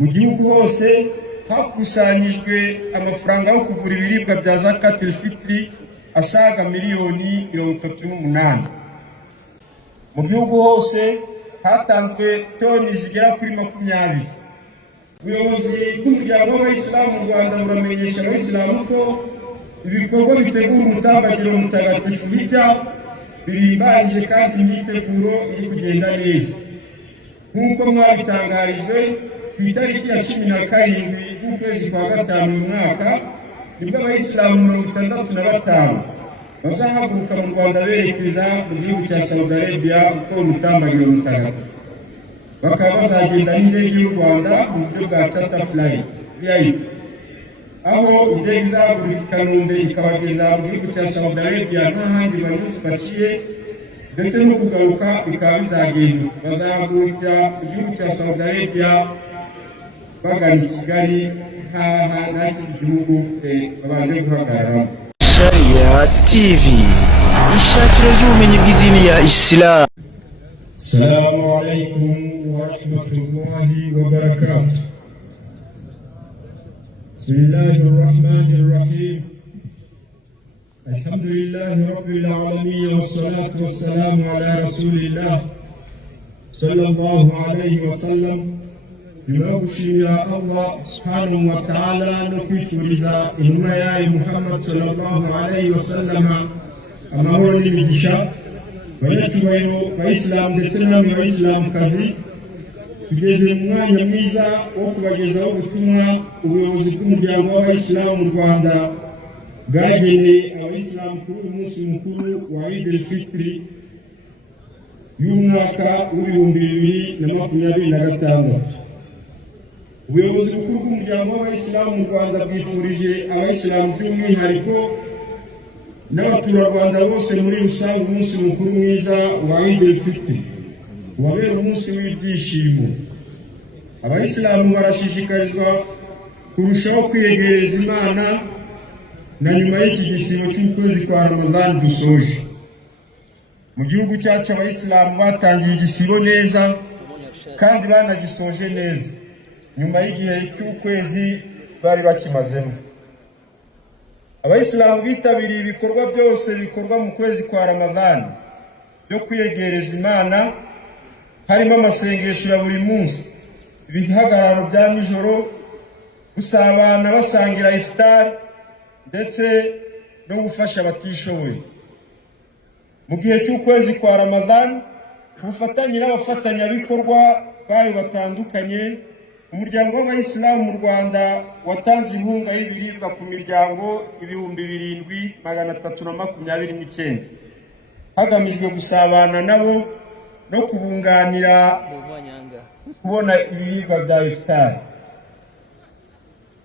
mu gihugu hose hakusanyijwe amafaranga yo kugura ibiribwa bya zakatul fitri asaga miliyoni 38. Mu gihugu hose hatanzwe toni zigera kuri 20. Ubuyobozi bw'umuryango w'Abayisilamu mu Rwanda buramenyesha Abayisilamu ko ibikorwa bitegura umutambagiro mutagatifu hijja birimbanyije kandi imyiteguro iri kugenda neza. Nk'uko mwabitangarijwe ku itariki ya 17 z'ukwezi kwa gatanu uyu mwaka, nibwo Abayisilamu 65 bazahaguruka mu Rwanda berekeza mu gihugu cya Saudi Arabia gukora umutambagiro mutagatifu. Bakaba bazagenda n'indege y'u Rwanda mu buryo bwa charter flight VIP, aho indege izahaguruka i Kanombe ikabageza mu gihugu cya Saudi Arabia nta handi banyuze baciye, ndetse no kugaruka bikaba bizagenda. Bazahagurukira mu gihugu cya Saudi Arabia bagana i Kigali nta kindi gihugu babanje guhagararamo. Sharia TV, ishakiro ry'ubumenyi bw'idini ya Islam. Assalamu alaikum wa rahmatullahi wa barakatuh. Bismillahir Rahmanir Rahim. Alhamdulillahi Rabbil Alamin, wassalatu wassalamu ala Rasulillah sallallahu alayhi wa sallam. Tunakushukuru Allah subhanahu wa ta'ala no kwifuriza intumwa yayo Muhammad sallallahu alayhi wa sallam amahoro n'imigisha. Banyacyubahiro Bayisilamu ndetse namwe Bayisilamukazi, tugeze mu mwanya mwiza wo kubagezaho ubutumwa ubuyobozi bw'umuryango w'Abayisilamu mu Rwanda bwageneye Abayisilamu kuri uyu munsi mukuru wa Eid al-Fitri y'umwaka w'ibihumbi 2026. Ubuyobozi bukuru bw'umuryango w'Abayisilamu mu Rwanda bwifurije Abayisilamu by'umwihariko n'abaturarwanda bose muri rusange umunsi mukuru mwiza wa Eid al-Fitri, wabera umunsi w'ibyishimo. Abayisilamu barashishikarizwa kurushaho kwiyegereza Imana na nyuma y'iki gisibo cy'ukwezi kwa Ramadan dusoje. Mu gihugu cyacu Abayisilamu batangiye igisibo neza kandi banagisoje neza nyuma y'igihe cy'ukwezi bari bakimazemo. Abayisilamu bitabiriye ibikorwa byose bikorwa mu kwezi kwa Ramadan byo kwiyegereza Imana, harimo amasengesho ya buri munsi, ibihagararo bya nijoro, gusabana basangira iftar, ndetse no gufasha abatishoboye. Mu gihe cy'ukwezi kwa Ramadan, ubufatanye n'abafatanyabikorwa bayo batandukanye, umuryango w'Abayisilamu mu Rwanda watanze inkunga y'ibiribwa ku miryango 7,329 hagamijwe gusabana nabo no kubunganira kubona ibiribwa bya iftar.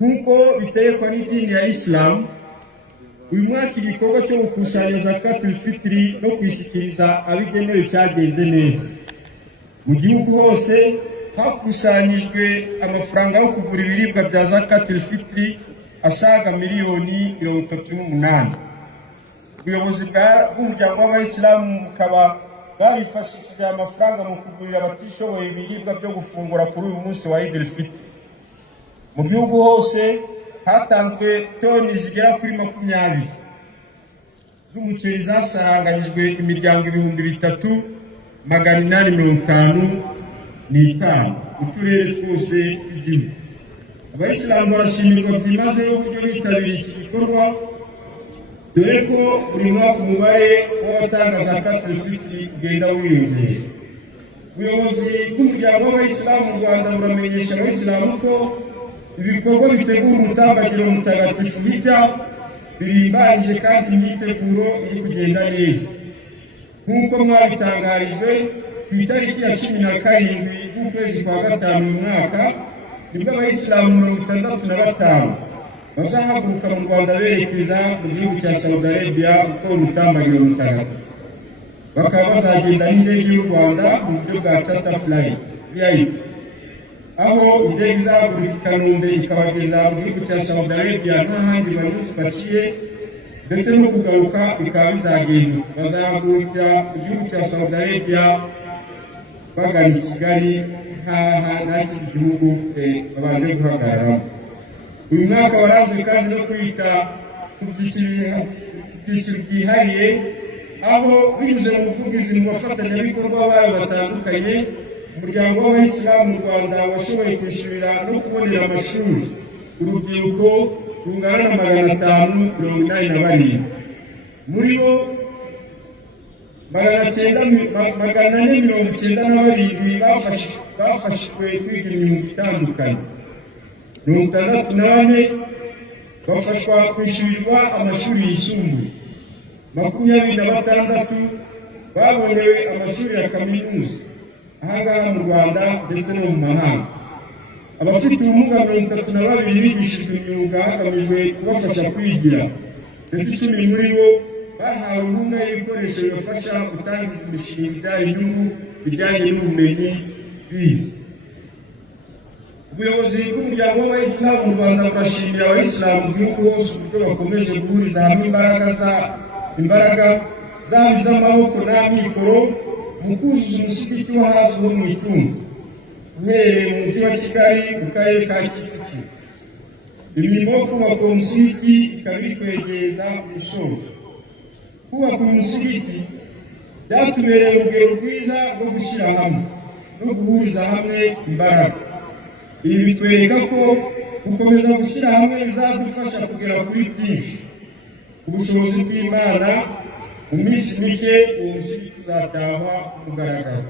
Nk'uko bitegekwa n'idini ya Islam, uyu mwaka igikorwa cyo gukusanya zakatul fitri no kwishyikiriza abigenewe cyagenze neza. Mu gihugu hose hakusanyijwe amafaranga yo kugura ibiribwa bya zakatul fitri asaga miliyoni 38. Ubuyobozi bw'umuryango w'Abayisilamu bukaba bwifashishije amafaranga mu kugurira abatishoboye ibiribwa byo gufungura kuri uyu munsi wa Eid al-Fitr. Mu gihugu hose hatanzwe toni zigera kuri 20 z'umuceri zasaranganyijwe imiryango 3,855 uturere twose tw'igihugu. Abayisilamu barashimirwa byimazeyo uburyo bitabiriye iki gikorwa, dore ko buri mwaka umubare w'abatanga zakatul fitri ugenda wiyongera. Ubuyobozi bw'umuryango w'Abayisilamu mu Rwanda buramenyesha Abayisilamu ko ibikorwa bitegura umutambagiro mutagatifu hijja birimbanyije kandi imyiteguro iri kugenda neza. Nk'uko mwabitangarijwe ku itariki ya 17 z'ukwezi kwa gatanu uyu mwaka, nibwo Abayisilamu 65 bazahaguruka mu Rwanda berekeza mu gihugu cya Saudi Arabia gukora umutambagiro mutagatifu. Bakaba bazagenda n'indege y'u Rwanda mu buryo bwa charter flight VIP, aho indege izahaguruka i Kanombe ikabageza mu gihugu cya Saudi Arabia nta handi banyuze baciye, ndetse no kugaruka bikaba bizagenda. Bazahagurukira mu gihugu cya Saudi Arabia bagana i Kigali nkaha n'ikindi gihugu babanje guhagararamo. Uyu mwaka waranzwe kandi no kwita ku byiciro byihariye, aho binyuze mu buvugizi mu bafatanyabikorwa bayo batandukanye, umuryango w'Abayisilamu mu Rwanda washoboye kwishyurira no kubonera amashuri urubyiruko rungana na 587. Muri bo 497 bafashijwe kwiga imyuga itandukanye, 64 bafashwa kwishyurirwa amashuri yisumbuye, 26 babonewe amashuri ya kaminuza ahangaha mu Rwanda ndetse no mu mahanga. Abafite ubumuga 32 bigishijwe imyuga hagamijwe kubafasha kwigira, ndetse 10 muri bo bahawe inkunga y'ibikoresho bibafasha gutangiza imishinga ibyara inyungu bijyanye n'ubumenyi bize. Ubuyobozi bw'umuryango w'Abayisilamu mu Rwanda burashimira Abayisilamu mu gihugu hose uburyo bakomeje guhuriza hamwe imbaraga zabo z'amaboko n'amikoro mu kuzuza umusigiti w'ahazwi mu Itungo, uhereye mu mujyi wa Kigali mu karere ka Kicukiro. Imirimo yo kubaka uwo musigiti ikaba iri kwegereza umusozo. Kubaka uyu musigiti byatubereye urugero rwiza rwo gushyira hamwe no guhuriza hamwe imbaraga. Ibi bitwereka ko gukomeza gushyira hamwe bizadufasha kugera kuri byinshi. Ubushobozi bw'Imana, mu minsi mike uwo musigiti uzatahwa ku mugaragaro.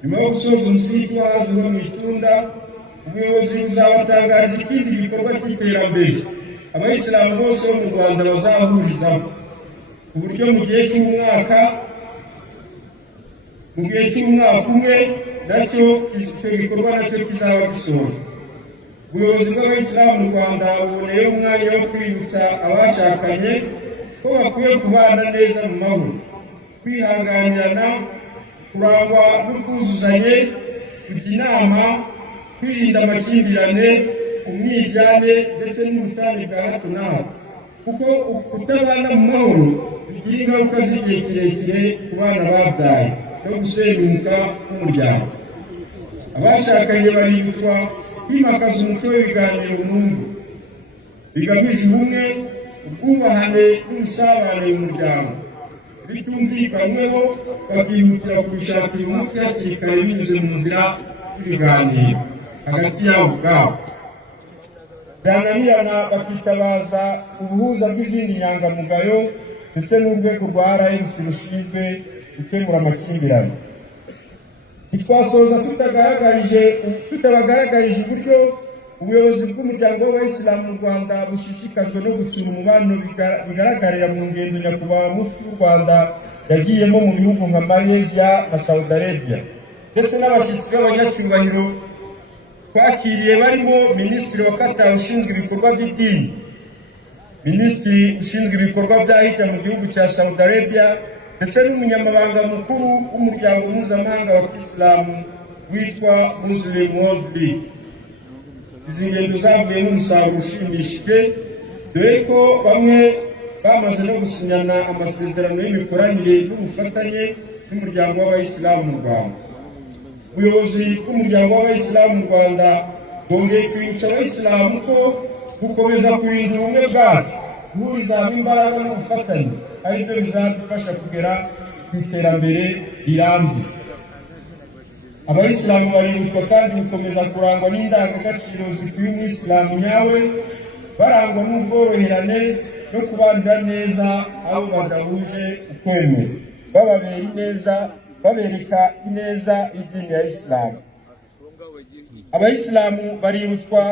Nyuma yo gusoza umusigiti w'ahazwi mu Itunda, ubuyobozi buzabatangariza ikindi gikorwa cy'iterambere Abayisilamu bose bo mu Rwanda bazahurizaho, ku buryo mu gihe cy'umwaka umwe nacyo icyo gikorwa nacyo kizaba gisohoye. Ubuyobozi bw'Abayisilamu mu Rwanda buboneyeho umwanya wo kwibutsa abashakanye ko bakwiye kubana neza mu mahoro, kwihanganirana, kurangwa n'ubwuzuzanye, kujya inama, kwirinda amakimbirane, umwiryane ndetse n'ubutane bwa hato na hato, kuko kutabana mu mahoro bigira ingaruka z'igihe kirekire ku bana babyaye no gusenyuka k'umuryango. Abashakanye baributswa kwimakaza umuco w'ibiganiro mu ngo bigamije ubumwe, ubwubahane n'ubusabane mu muryango. Bitumvikanyweho bakihutira kubishakira umuti hakiri kare binyuze mu nzira z'ibiganiro hagati yabo ubwabo. Byananirana bakitabaza ubuhuza bw'izindi nyangamugayo ndetse n'urwego rwa RMC rushinzwe gukemura amakimbirane. Ntitwasoza tutabagaragarije uburyo ubuyobozi bw'umuryango w'Abayisilamu mu Rwanda bushishikajwe no gutsura umubano bigaragarira mu ngendo nyakubahwa Mufti w'u Rwanda yagiyemo mu bihugu nka Malaysia na Saudi Arabia, ndetse n'abashyitsi b'abanyacyubahiro twakiriye barimo Minisitiri wa Qatar ushinzwe ibikorwa by'idini, Minisitiri ushinzwe ibikorwa bya hijja mu gihugu cya Saudi Arabia, ndetse n'umunyamabanga mukuru w'umuryango mpuzamahanga wa Kisilamu witwa Muslim World League. Izi ngendo zavuyemo umusaruro ushimishije, dore ko bamwe bamaze no gusinyana amasezerano y'imikoranire n'ubufatanye n'umuryango w'Abayisilamu mu Rwanda. Ubuyobozi bw'umuryango w'Abayisilamu mu Rwanda bwongeye kwibutsa Abayisilamu ko gukomeza kurinda ubumwe bwacu, guhuriza hamwe imbaraga n'ubufatanye ari byo bizadufasha kugera ku iterambere rirambye. Abayisilamu baributswa kandi gukomeza kurangwa n'indangagaciro zikwiye umuyisilamu nyawe, barangwa n'ubworoherane no kubanira neza abo badahuje ukwemera, babereka ineza y'idini ya Isilamu. Abayisilamu baributswa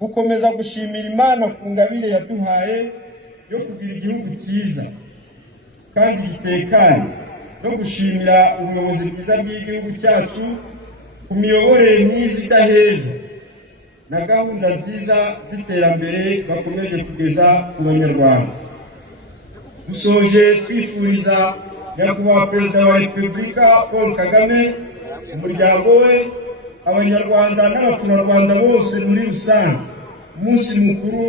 gukomeza gushimira Imana ku ngabire yaduhaye yo kugira igihugu cyiza kandi gitekanye, no gushimira ubuyobozi bwiza bw'igihugu cyacu ku miyoborere myiza idaheza na gahunda nziza z'iterambere bakomeje kugeza ku Banyarwanda. Dusoje twifuriza nyakubahwa Perezida wa Repubulika Paul Kagame, umuryango we, Abanyarwanda n'Abaturarwanda bose muri rusange umunsi mukuru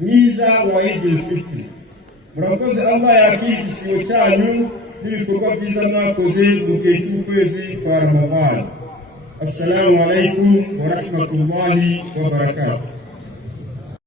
mwiza wa Eid al-Fitr. Murakoze, Allah yakire igisibo cyanyu n'ibikorwa byiza mwakoze mu gihe cy'ukwezi kwa Ramadani. Assalamu alaikum wa rahmatullahi wa barakatuh.